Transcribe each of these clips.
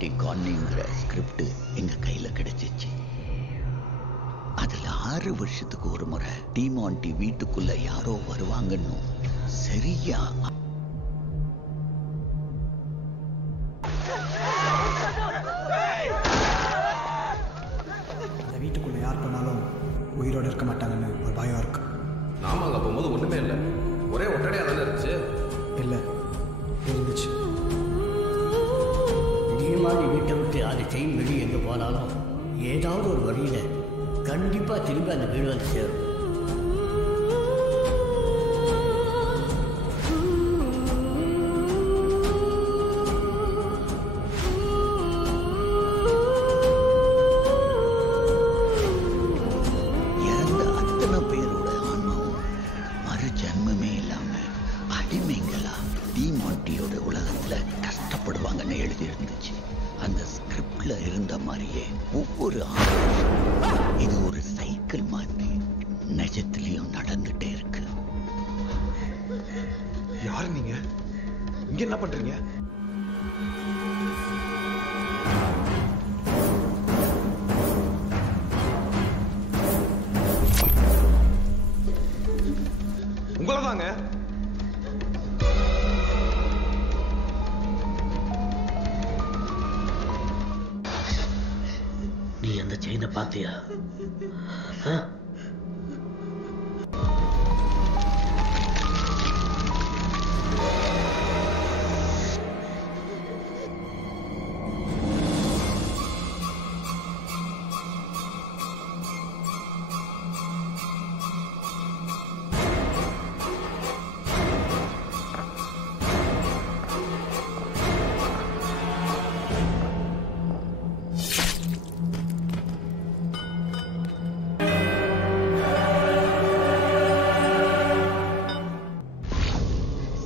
Demonte கார்னிங்கிற script எங்க கையில கிடைச்சிச்சு. அதுல 6 வருஷத்துக்கு ஒரு முறை டிமான்டி வீட்டுக்குள்ள யாரோ வருவாங்கன்னு சரியா அந்த வீட்டுக்குள்ள யார் போனாலும் உயிரோடு இருக்க மாட்டாங்கன்னு ஒரு பயம் இருக்கு. நாம அங்கே போகும்போது ஒன்றுமே இல்லை, ஒரே ஒட்டடையாக தானே இருந்துச்சு. இல்லை, இருந்துச்சு. டிமாண்டி வீட்டை விட்டு அது செயின் வெளியே எங்கே போனாலும் ஏதாவது ஒரு வழியில் கண்டிப்பாக திரும்பி அந்த வீடு வந்து சேரும். இறந்த அத்தனை பேரோட ஆன்மாவும் மறு ஜன்மமே இல்லாம அடிமைங்களா டிமாண்டியோட உலகத்துல கஷ்டப்படுவாங்கன்னு எழுதி இருந்துச்சு. அந்த ஸ்கிரிப்ட்ல இருந்த மாதிரியே ஒவ்வொரு ஆண்டும் இது ஒரு சைக்கிள் மாதிரி நிஜத்திலையும் நடந்துட்டே இருக்கு. யாரு நீங்க? இங்க என்ன பண்றீங்க? உங்களதாங்க. நீ அந்த செயினை பார்த்தியா?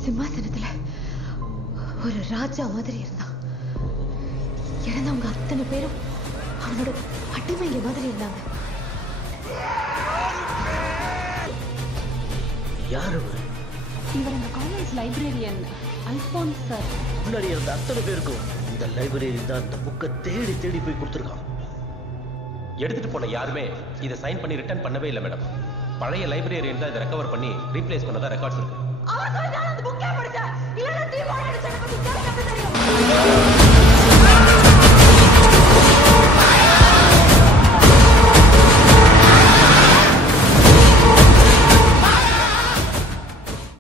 சிம்மாசனத்துல ஒரு ராஜா மாதிரி இருந்தான். இறந்தவங்க அத்தனை பேரும் அவனோட அடிமைங்க மாதிரி இருந்தாங்க. யாரு இவர் அந்த காலேஜ் லைப்ரரியன் அல்போன்ஸ் சார். முன்னாடி இருந்த அத்தனை பேருக்கும் இந்த லைப்ரரி தான் அந்த புக்கை தேடி தேடி போய் கொடுத்துருக்கான். எடுத்துட்டு போன யாருமே இதை சைன் பண்ணி ரிட்டர்ன் பண்ணவே இல்லை மேடம். பழைய லைப்ரரியன் தான் இதை ரெக்கவர் பண்ணி ரீப்ளேஸ் பண்ணதான் ரெக்கார்ட்ஸ் இருக்கு.